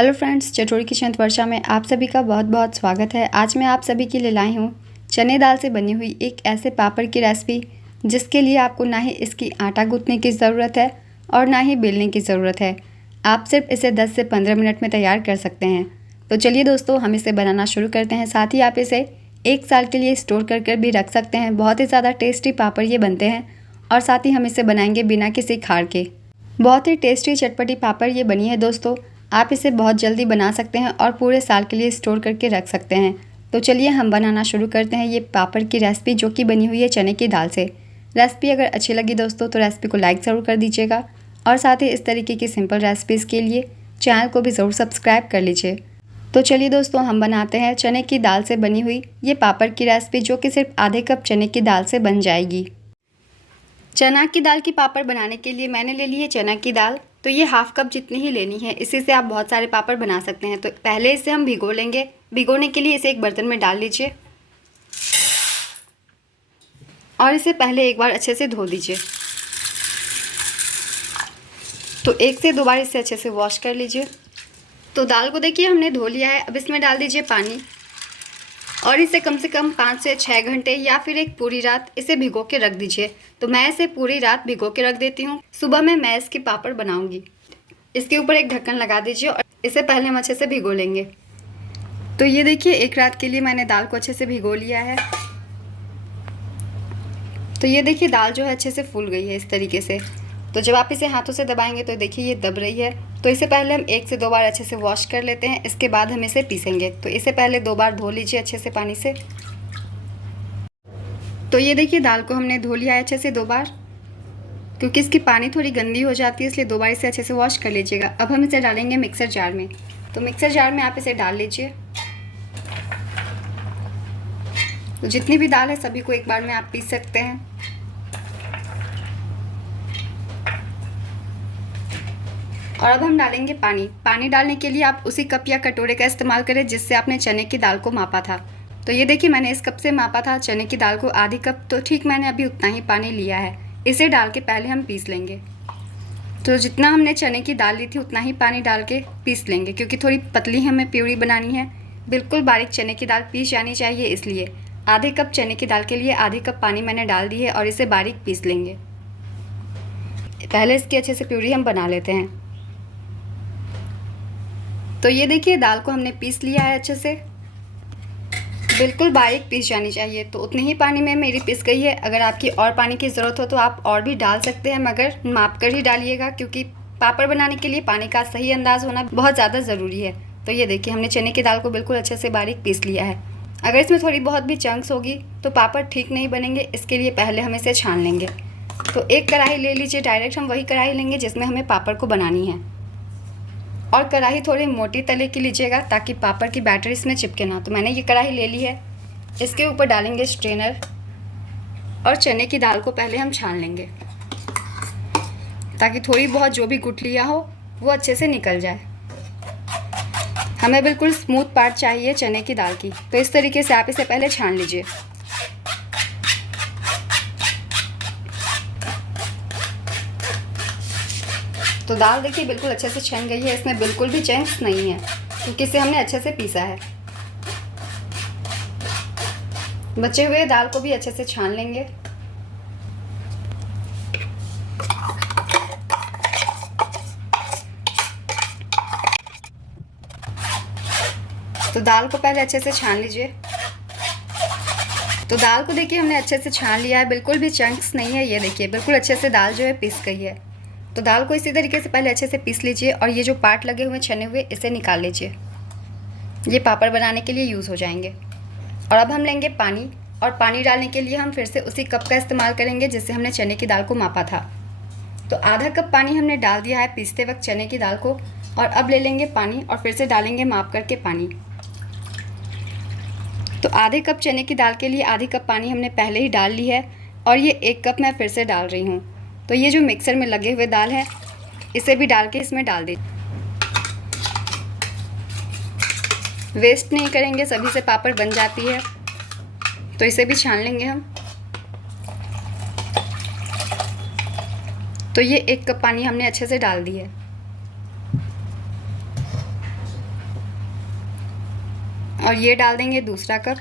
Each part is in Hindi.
हेलो फ्रेंड्स, चटोरी किचन वर्षा में आप सभी का बहुत बहुत स्वागत है। आज मैं आप सभी के लिए लाई हूँ चने दाल से बनी हुई एक ऐसे पापड़ की रेसिपी जिसके लिए आपको ना ही इसकी आटा गूंथने की ज़रूरत है और ना ही बेलने की ज़रूरत है। आप सिर्फ इसे 10 से 15 मिनट में तैयार कर सकते हैं। तो चलिए दोस्तों, हम इसे बनाना शुरू करते हैं। साथ ही आप इसे 1 साल के लिए स्टोर कर भी रख सकते हैं। बहुत ही ज़्यादा टेस्टी पापड़ ये बनते हैं और साथ ही हम इसे बनाएंगे बिना किसी खार के। बहुत ही टेस्टी चटपटी पापड़ ये बनी है दोस्तों। आप इसे बहुत जल्दी बना सकते हैं और पूरे साल के लिए स्टोर करके रख सकते हैं। तो चलिए हम बनाना शुरू करते हैं ये पापड़ की रेसिपी जो कि बनी हुई है चने की दाल से। रेसिपी अगर अच्छी लगी दोस्तों तो रेसिपी को लाइक ज़रूर कर दीजिएगा और साथ ही इस तरीके की सिंपल रेसिपीज़ के लिए चैनल को भी ज़रूर सब्सक्राइब कर लीजिए। तो चलिए दोस्तों, हम बनाते हैं चने की दाल से बनी हुई ये पापड़ की रेसिपी जो कि सिर्फ आधे कप चने की दाल से बन जाएगी। चना की दाल की पापड़ बनाने के लिए मैंने ले ली है चना की दाल। तो ये हाफ कप जितनी ही लेनी है। इसी से आप बहुत सारे पापड़ बना सकते हैं। तो पहले इसे हम भिगो लेंगे। भिगोने के लिए इसे एक बर्तन में डाल लीजिए और इसे पहले एक बार अच्छे से धो दीजिए। तो 1 से 2 बार इसे अच्छे से वॉश कर लीजिए। तो दाल को देखिए हमने धो लिया है। अब इसमें डाल दीजिए पानी और इसे कम से कम 5 से 6 घंटे या फिर एक पूरी रात इसे भिगो के रख दीजिए। तो मैं इसे पूरी रात भिगो के रख देती हूँ। सुबह में मैं इसकी पापड़ बनाऊंगी। इसके ऊपर एक ढक्कन लगा दीजिए और इसे पहले हम अच्छे से भिगो लेंगे। तो ये देखिए 1 रात के लिए मैंने दाल को अच्छे से भिगो लिया है। तो ये देखिए दाल जो है अच्छे से फूल गई है इस तरीके से। तो जब आप इसे हाथों से दबाएंगे तो देखिए ये दब रही है। तो इसे पहले हम 1 से 2 बार अच्छे से वॉश कर लेते हैं। इसके बाद हम इसे पीसेंगे। तो इसे पहले 2 बार धो लीजिए अच्छे से पानी से। तो ये देखिए दाल को हमने धो लिया है अच्छे से 2 बार, क्योंकि इसकी पानी थोड़ी गंदी हो जाती है, इसलिए 2 बार इसे अच्छे से वॉश कर लीजिएगा। अब हम इसे डालेंगे मिक्सर जार में। तो मिक्सर जार में आप इसे डाल लीजिए। तो जितनी भी दाल है सभी को एक बार में आप पीस सकते हैं। और अब हम डालेंगे पानी। पानी डालने के लिए आप उसी कप या कटोरे का इस्तेमाल करें जिससे आपने चने की दाल को मापा था। तो ये देखिए मैंने इस कप से मापा था चने की दाल को आधी कप। तो ठीक मैंने अभी उतना ही पानी लिया है। इसे डाल के पहले हम पीस लेंगे। तो जितना हमने चने की दाल ली थी उतना ही पानी डाल के पीस लेंगे, क्योंकि थोड़ी पतली हमें प्यूरी बनानी है। बिल्कुल बारीक चने की दाल पीस जानी चाहिए, इसलिए आधे कप चने की दाल के लिए आधे कप पानी मैंने डाल दी है और इसे बारीक पीस लेंगे। पहले इसकी अच्छे से प्यूरी हम बना लेते हैं। तो ये देखिए दाल को हमने पीस लिया है अच्छे से। बिल्कुल बारीक पीस जानी चाहिए। तो उतने ही पानी में मेरी पीस गई है। अगर आपकी और पानी की ज़रूरत हो तो आप और भी डाल सकते हैं, मगर माप कर ही डालिएगा, क्योंकि पापड़ बनाने के लिए पानी का सही अंदाज़ होना बहुत ज़्यादा ज़रूरी है। तो ये देखिए हमने चने की दाल को बिल्कुल अच्छे से बारीक पीस लिया है। अगर इसमें थोड़ी बहुत भी चंक्स होगी तो पापड़ ठीक नहीं बनेंगे। इसके लिए पहले हम इसे छान लेंगे। तो एक कढ़ाई ले लीजिए। डायरेक्ट हम वही कढ़ाई लेंगे जिसमें हमें पापड़ को बनानी है। और कढ़ाई थोड़ी मोटी तले की लीजिएगा ताकि पापड़ की बैटर इसमें चिपके ना। तो मैंने ये कढ़ाई ले ली है। इसके ऊपर डालेंगे स्ट्रेनर और चने की दाल को पहले हम छान लेंगे ताकि थोड़ी बहुत जो भी गुठलियाँ हो वो अच्छे से निकल जाए। हमें बिल्कुल स्मूथ पार्ट चाहिए चने की दाल की। तो इस तरीके से आप इसे पहले छान लीजिए। तो दाल देखिए बिल्कुल अच्छे से छन गई है। इसमें बिल्कुल भी चंक्स नहीं है, क्योंकि इसे हमने अच्छे से पीसा है। बचे हुए दाल को भी अच्छे से छान लेंगे। तो दाल को पहले अच्छे से छान लीजिए। तो दाल को देखिए हमने अच्छे से छान लिया है। बिल्कुल भी चंक्स नहीं है। ये देखिए बिल्कुल अच्छे से दाल जो है पिस गई है। तो दाल को इसी तरीके से पहले अच्छे से पीस लीजिए और ये जो पार्ट लगे हुए छने हुए इसे निकाल लीजिए। ये पापड़ बनाने के लिए यूज़ हो जाएंगे। और अब हम लेंगे पानी, और पानी डालने के लिए हम फिर से उसी कप का इस्तेमाल करेंगे जिससे हमने चने की दाल को मापा था। तो आधा कप पानी हमने डाल दिया है पीसते वक्त चने की दाल को। और अब ले लेंगे पानी और फिर से डालेंगे माप करके पानी। तो आधे कप चने की दाल के लिए आधी कप पानी हमने पहले ही डाल ली है और ये 1 कप मैं फिर से डाल रही हूँ। तो ये जो मिक्सर में लगे हुए दाल है इसे भी डाल के इसमें डाल दीजिए। वेस्ट नहीं करेंगे, सभी से पापड़ बन जाती है। तो इसे भी छान लेंगे हम। तो ये 1 कप पानी हमने अच्छे से डाल दी है। और ये डाल देंगे दूसरा कप।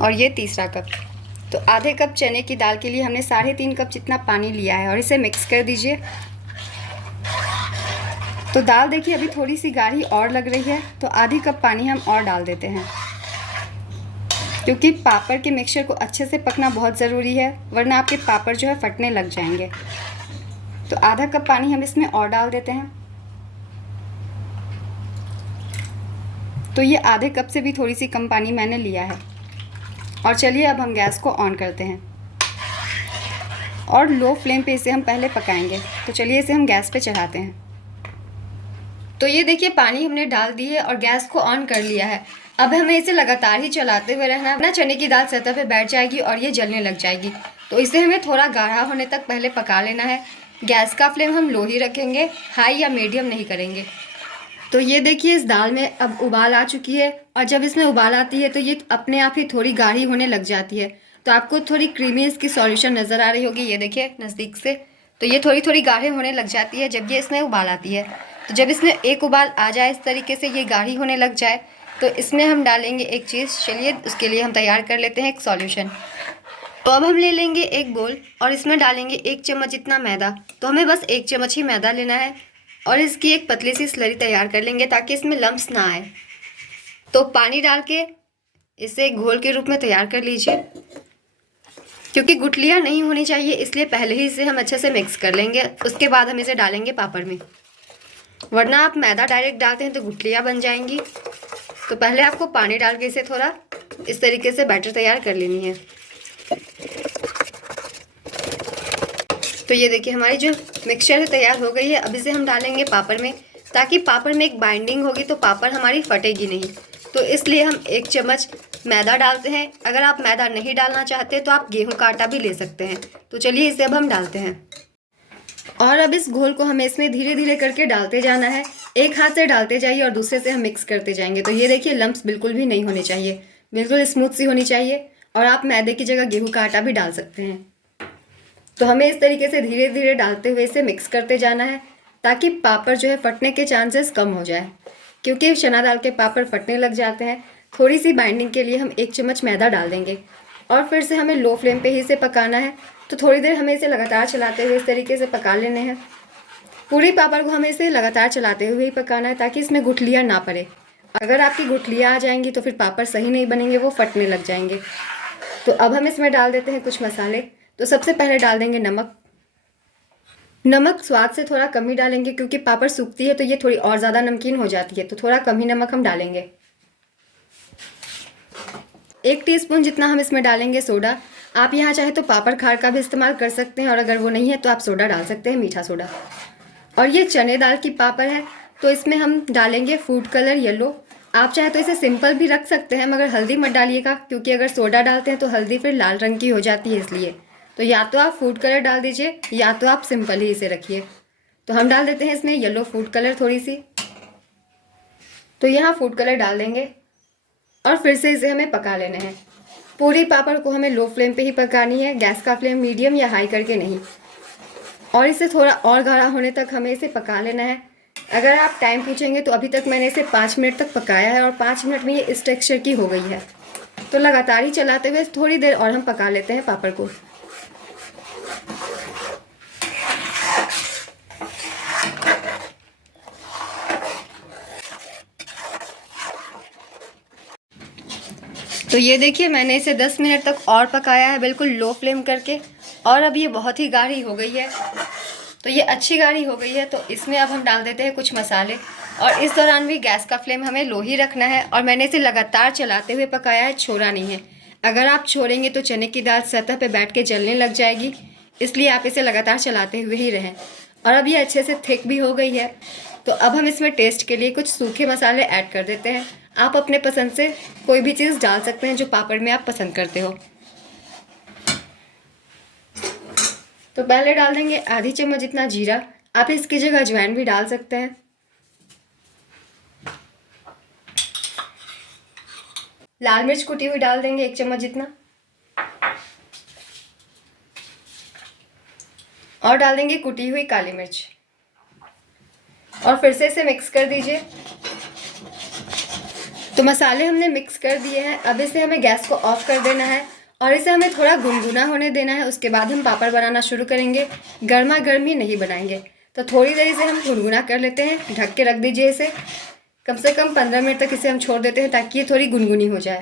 और ये तीसरा कप। तो आधे कप चने की दाल के लिए हमने 3.5 कप जितना पानी लिया है और इसे मिक्स कर दीजिए। तो दाल देखिए अभी थोड़ी सी गाढ़ी और लग रही है, तो आधी कप पानी हम और डाल देते हैं, क्योंकि पापड़ के मिक्सचर को अच्छे से पकना बहुत ज़रूरी है, वरना आपके पापड़ जो है फटने लग जाएंगे। तो आधा कप पानी हम इसमें और डाल देते हैं। तो ये आधे कप से भी थोड़ी सी कम पानी मैंने लिया है। और चलिए अब हम गैस को ऑन करते हैं और लो फ्लेम पे इसे हम पहले पकाएंगे। तो चलिए इसे हम गैस पे चढ़ाते हैं। तो ये देखिए पानी हमने डाल दी है और गैस को ऑन कर लिया है। अब हमें इसे लगातार ही चलाते हुए रहना, ना चने की दाल सतह पे बैठ जाएगी और ये जलने लग जाएगी। तो इसे हमें थोड़ा गाढ़ा होने तक पहले पका लेना है। गैस का फ्लेम हम लो ही रखेंगे, हाई या मीडियम नहीं करेंगे। तो ये देखिए इस दाल में अब उबाल आ चुकी है, और जब इसमें उबाल आती है तो ये अपने आप ही थोड़ी गाढ़ी होने लग जाती है। तो आपको थोड़ी क्रीमी इसकी सॉल्यूशन नज़र आ रही होगी, ये देखिए नज़दीक से। तो ये थोड़ी थोड़ी गाढ़ी होने लग जाती है जब ये इसमें उबाल आती है। तो जब इसमें एक उबाल आ जाए, इस तरीके से ये गाढ़ी होने लग जाए, तो इसमें हम डालेंगे एक चीज़। चलिए उसके लिए हम तैयार कर लेते हैं एक सॉल्यूशन। तो अब हम ले लेंगे एक बोल और इसमें डालेंगे 1 चम्मच जितना मैदा। तो हमें बस 1 चम्मच ही मैदा लेना है और इसकी एक पतली सी स्लरी तैयार कर लेंगे ताकि इसमें लम्स ना आए। तो पानी डाल के इसे एक घोल के रूप में तैयार कर लीजिए। क्योंकि गुठलियाँ नहीं होनी चाहिए, इसलिए पहले ही इसे हम अच्छे से मिक्स कर लेंगे, उसके बाद हम इसे डालेंगे पापड़ में, वरना आप मैदा डायरेक्ट डालते हैं तो गुठलियाँ बन जाएंगी। तो पहले आपको पानी डाल के इसे थोड़ा इस तरीके से बैटर तैयार कर लेनी है। तो ये देखिए हमारी जो मिक्सचर है तैयार हो गई है। अब इसे हम डालेंगे पापड़ में, ताकि पापड़ में एक बाइंडिंग होगी तो पापड़ हमारी फटेगी नहीं। तो इसलिए हम 1 चम्मच मैदा डालते हैं। अगर आप मैदा नहीं डालना चाहते तो आप गेहूं का आटा भी ले सकते हैं। तो चलिए इसे अब हम डालते हैं और अब इस घोल को हमें इसमें धीरे धीरे करके डालते जाना है। एक हाथ से डालते जाइए और दूसरे से हम मिक्स करते जाएंगे। तो ये देखिए लम्प्स बिल्कुल भी नहीं होने चाहिए, बिल्कुल स्मूथ सी होनी चाहिए। और आप मैदे की जगह गेहूँ का आटा भी डाल सकते हैं। तो हमें इस तरीके से धीरे धीरे डालते हुए इसे मिक्स करते जाना है, ताकि पापड़ जो है फटने के चांसेस कम हो जाए, क्योंकि चना दाल के पापड़ फटने लग जाते हैं। थोड़ी सी बाइंडिंग के लिए हम 1 चम्मच मैदा डाल देंगे और फिर से हमें लो फ्लेम पे ही इसे पकाना है। तो थोड़ी देर हमें इसे लगातार चलाते हुए इस तरीके से पका लेने हैं। पूरी पापड़ को हमें इसे लगातार चलाते हुए ही पकाना है, ताकि इसमें गुठलियाँ ना पड़े। अगर आपकी गुठलियाँ आ जाएंगी तो फिर पापड़ सही नहीं बनेंगे, वो फटने लग जाएंगे। तो अब हम इसमें डाल देते हैं कुछ मसाले। तो सबसे पहले डाल देंगे नमक। नमक स्वाद से थोड़ा कम ही डालेंगे, क्योंकि पापड़ सूखती है तो ये थोड़ी और ज़्यादा नमकीन हो जाती है, तो थोड़ा कम ही नमक हम डालेंगे। 1 टीस्पून जितना हम इसमें डालेंगे सोडा। आप यहाँ चाहे तो पापड़ खार का भी इस्तेमाल कर सकते हैं, और अगर वो नहीं है तो आप सोडा डाल सकते हैं, मीठा सोडा। और ये चने दाल की पापड़ है, तो इसमें हम डालेंगे फूड कलर येलो। आप चाहे तो इसे सिंपल भी रख सकते हैं, मगर हल्दी मत डालिएगा, क्योंकि अगर सोडा डालते हैं तो हल्दी फिर लाल रंग की हो जाती है, इसलिए। तो या तो आप फूड कलर डाल दीजिए या तो आप सिंपल ही इसे रखिए। तो हम डाल देते हैं इसमें येलो फूड कलर थोड़ी सी। तो यहाँ फूड कलर डाल देंगे और फिर से इसे हमें पका लेना है। पूरी पापड़ को हमें लो फ्लेम पे ही पकानी है, गैस का फ्लेम मीडियम या हाई करके नहीं। और इसे थोड़ा और गाढ़ा होने तक हमें इसे पका लेना है। अगर आप टाइम पूछेंगे तो अभी तक मैंने इसे 5 मिनट तक पकाया है और 5 मिनट में ये इस टेक्सचर की हो गई है। तो लगातार ही चलाते हुए थोड़ी देर और हम पका लेते हैं पापड़ को। तो ये देखिए मैंने इसे 10 मिनट तक और पकाया है, बिल्कुल लो फ्लेम करके। और अब ये बहुत ही गाढ़ी हो गई है। तो ये अच्छी गाढ़ी हो गई है। तो इसमें अब हम डाल देते हैं कुछ मसाले, और इस दौरान भी गैस का फ्लेम हमें लो ही रखना है। और मैंने इसे लगातार चलाते हुए पकाया है, छोड़ा नहीं है। अगर आप छोड़ेंगे तो चने की दाल सतह पे बैठ के जलने लग जाएगी, इसलिए आप इसे लगातार चलाते हुए ही रहें। और अब ये अच्छे से थिक भी हो गई है। तो अब हम इसमें टेस्ट के लिए कुछ सूखे मसाले ऐड कर देते हैं। आप अपने पसंद से कोई भी चीज़ डाल सकते हैं जो पापड़ में आप पसंद करते हो। तो पहले डाल देंगे आधी चम्मच जितना जीरा। आप इसकी जगह अजवाइन भी डाल सकते हैं। लाल मिर्च कुटी हुई डाल देंगे 1 चम्मच जितना। और डाल देंगे कुटी हुई काली मिर्च और फिर से इसे मिक्स कर दीजिए। तो मसाले हमने मिक्स कर दिए हैं। अब इसे हमें गैस को ऑफ कर देना है और इसे हमें थोड़ा गुनगुना होने देना है। उसके बाद हम पापड़ बनाना शुरू करेंगे। गर्मा गर्म ही नहीं बनाएंगे। तो थोड़ी देर इसे हम गुनगुना कर लेते हैं। ढक के रख दीजिए इसे। कम से कम 15 मिनट तक इसे हम छोड़ देते हैं ताकि ये थोड़ी गुनगुनी हो जाए।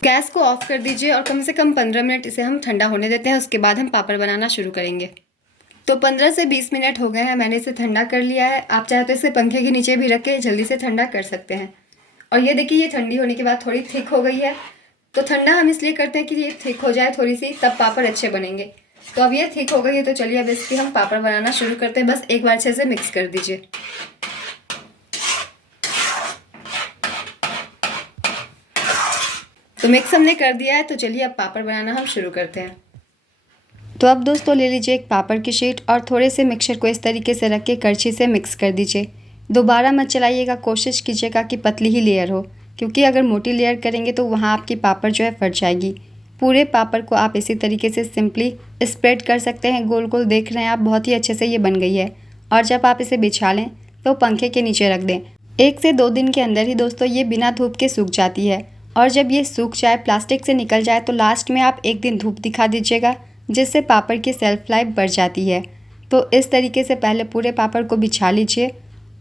गैस को ऑफ कर दीजिए और कम से कम 15 मिनट इसे हम ठंडा होने देते हैं। उसके बाद हम पापड़ बनाना शुरू करेंगे। तो 15 से 20 मिनट हो गए हैं। मैंने इसे ठंडा कर लिया है। आप चाहे तो इसे पंखे के नीचे भी रख के जल्दी से ठंडा कर सकते हैं। और ये देखिए, ये ठंडी होने के बाद थोड़ी थिक हो गई है। तो ठंडा हम इसलिए करते हैं कि ये थिक हो जाए थोड़ी सी, तब पापड़ अच्छे बनेंगे। तो अब ये थिक हो गई है। तो चलिए अब इसकी हम पापड़ बनाना शुरू करते हैं। बस एक बार अच्छे से मिक्स कर दीजिए। तो मिक्स हमने कर दिया है। तो चलिए अब पापड़ बनाना हम शुरू करते हैं। तो अब दोस्तों ले लीजिए एक पापड़ की शीट और थोड़े से मिक्सचर को इस तरीके से रख के करछी से मिक्स कर दीजिए। दोबारा मत चलाइएगा, कोशिश कीजिएगा कि पतली ही लेयर हो, क्योंकि अगर मोटी लेयर करेंगे तो वहाँ आपकी पापड़ जो है फट जाएगी। पूरे पापड़ को आप इसी तरीके से सिंपली स्प्रेड कर सकते हैं। गोल गोल देख रहे हैं आप, बहुत ही अच्छे से ये बन गई है। और जब आप इसे बिछा लें तो पंखे के नीचे रख दें। 1 से 2 दिन के अंदर ही दोस्तों ये बिना धूप के सूख जाती है। और जब ये सूख जाए, प्लास्टिक से निकल जाए, तो लास्ट में आप 1 दिन धूप दिखा दीजिएगा, जिससे पापड़ की सेल्फ लाइफ बढ़ जाती है। तो इस तरीके से पहले पूरे पापड़ को बिछा लीजिए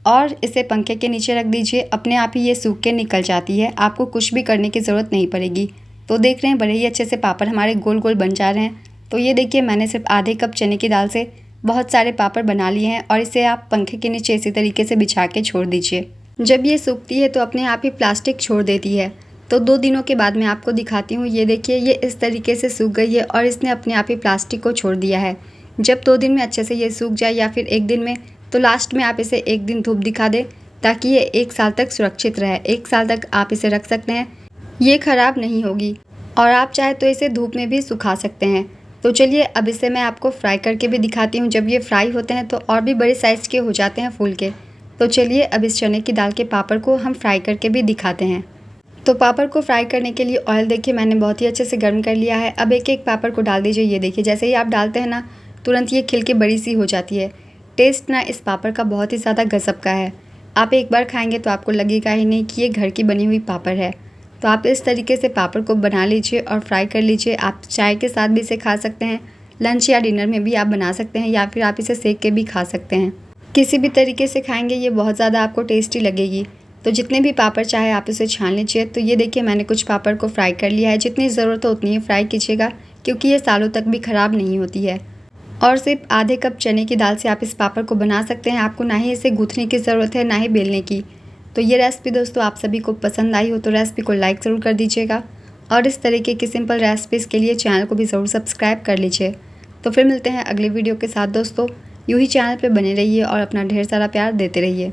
और इसे पंखे के नीचे रख दीजिए। अपने आप ही ये सूख के निकल जाती है, आपको कुछ भी करने की ज़रूरत नहीं पड़ेगी। तो देख रहे हैं बड़े ही अच्छे से पापड़ हमारे गोल गोल बन जा रहे हैं। तो ये देखिए, मैंने सिर्फ आधे कप चने की दाल से बहुत सारे पापड़ बना लिए हैं। और इसे आप पंखे के नीचे इसी तरीके से बिछा के छोड़ दीजिए। जब ये सूखती है तो अपने आप ही प्लास्टिक छोड़ देती है। तो 2 दिनों के बाद मैं आपको दिखाती हूँ। ये देखिए, ये इस तरीके से सूख गई है और इसने अपने आप ही प्लास्टिक को छोड़ दिया है। जब 2 दिन में अच्छे से ये सूख जाए या फिर 1 दिन में, तो लास्ट में आप इसे 1 दिन धूप दिखा दें, ताकि ये 1 साल तक सुरक्षित रहे। 1 साल तक आप इसे रख सकते हैं, ये ख़राब नहीं होगी। और आप चाहे तो इसे धूप में भी सुखा सकते हैं। तो चलिए अब इसे मैं आपको फ्राई करके भी दिखाती हूँ। जब ये फ्राई होते हैं तो और भी बड़े साइज़ के हो जाते हैं, फूल के। तो चलिए अब इस चने की दाल के पापड़ को हम फ्राई करके भी दिखाते हैं। तो पापड़ को फ्राई करने के लिए ऑयल देखिए मैंने बहुत ही अच्छे से गर्म कर लिया है। अब एक एक पापड़ को डाल दीजिए। ये देखिए, जैसे ही आप डालते हैं ना, तुरंत ये खिल के बड़ी सी हो जाती है। टेस्ट ना इस पापड़ का बहुत ही ज़्यादा गज़ब का है। आप एक बार खाएंगे तो आपको लगेगा ही नहीं कि ये घर की बनी हुई पापड़ है। तो आप इस तरीके से पापड़ को बना लीजिए और फ्राई कर लीजिए। आप चाय के साथ भी इसे खा सकते हैं, लंच या डिनर में भी आप बना सकते हैं, या फिर आप इसे सेक के भी खा सकते हैं। किसी भी तरीके से खाएंगे ये बहुत ज़्यादा आपको टेस्टी लगेगी। तो जितने भी पापड़ चाहे आप इसे छान लीजिए। तो ये देखिए, मैंने कुछ पापड़ को फ्राई कर लिया है। जितनी ज़रूरत हो उतनी ही फ्राई कीजिएगा, क्योंकि ये सालों तक भी ख़राब नहीं होती है। और सिर्फ आधे कप चने की दाल से आप इस पापड़ को बना सकते हैं। आपको ना ही इसे गूँथने की ज़रूरत है, ना ही बेलने की। तो ये रेसिपी दोस्तों आप सभी को पसंद आई हो तो रेसिपी को लाइक ज़रूर कर दीजिएगा। और इस तरीके की सिंपल रेसिपीज़ के लिए चैनल को भी ज़रूर सब्सक्राइब कर लीजिए। तो फिर मिलते हैं अगले वीडियो के साथ दोस्तों। यूँ ही चैनल पर बने रहिए और अपना ढेर सारा प्यार देते रहिए।